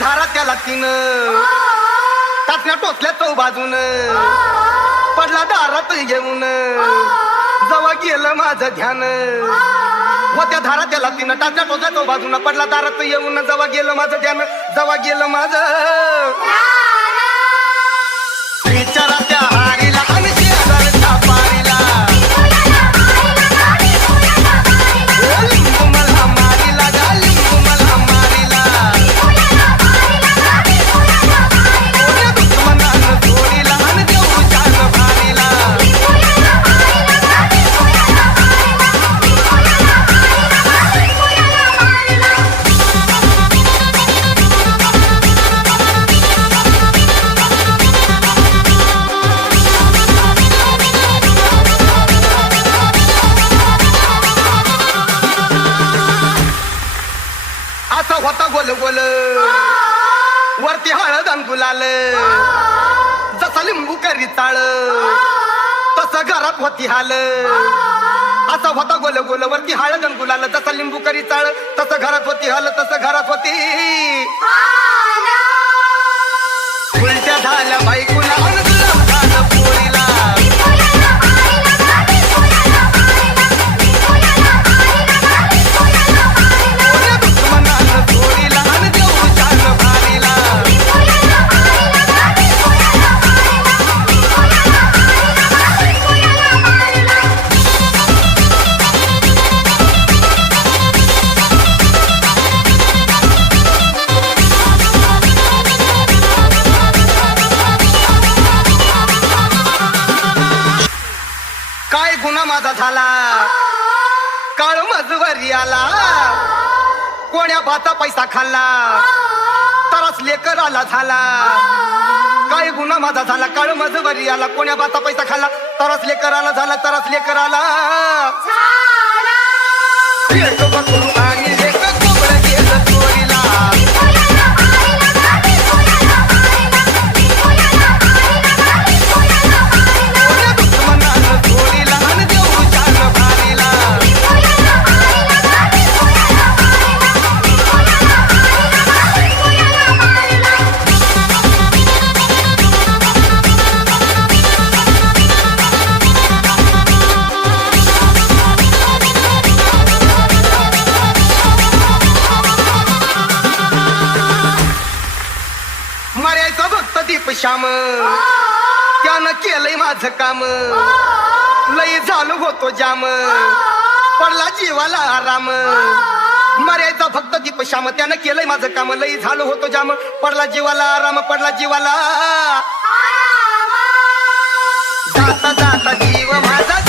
धारा त्याला तिनं टाचण्या टोचल्या चौ बाजून पडला दारात येऊन जवळ गेलं माझं ध्यान होत्या धारा त्याला तिनं टाचण्या टोचल्या चौ बाजून पडला दारात येऊन जवळ गेलं माझं ध्यान जवळ गेलं माझं विचारा त्या हारीला आणि शेजारच्या पारीला लिंबू मला मारीला गा लिंबू मला मारीला दुश्मनानं जोडीला आणि देऊळच्यानं भारीला असा होता गोल गोल वरती हळद आणि गुलाल जसा लिंबू करी चाळ तसं घरात होती हाल असा होता गोल गोल वरती हळद आणि गुलाल जसा लिंबू करी चाळ तसं घरात होती हाल तसं घरात होती उलट्या झाल्या बायकोला आणि गुलाब झालं पोरीला काय गुन्हा माझा झाला काळ मजवरी आला कोण्या भाचा पैसा खाल्ला तरच लेकर आला झाला काय गुन्हा माझा झाला काळ मजवरी आला कोण्या भाचा पैसा खाल्ला तरच लेकर आला झाला तरच लेकर आला एक बकरू आणि एक कोंबडं गेलं चोरीला मर्याचा भक्त दीप श्याम त्यानं केलंय माझं काम लई झालो होतो जाम पडला जीवाला आराम मर्याचा भक्त दीप श्याम त्यानं केलंय माझं काम लई झालो होतो जाम पडला जीवाला आराम पडला जीवाला जाता जाता जीव माझा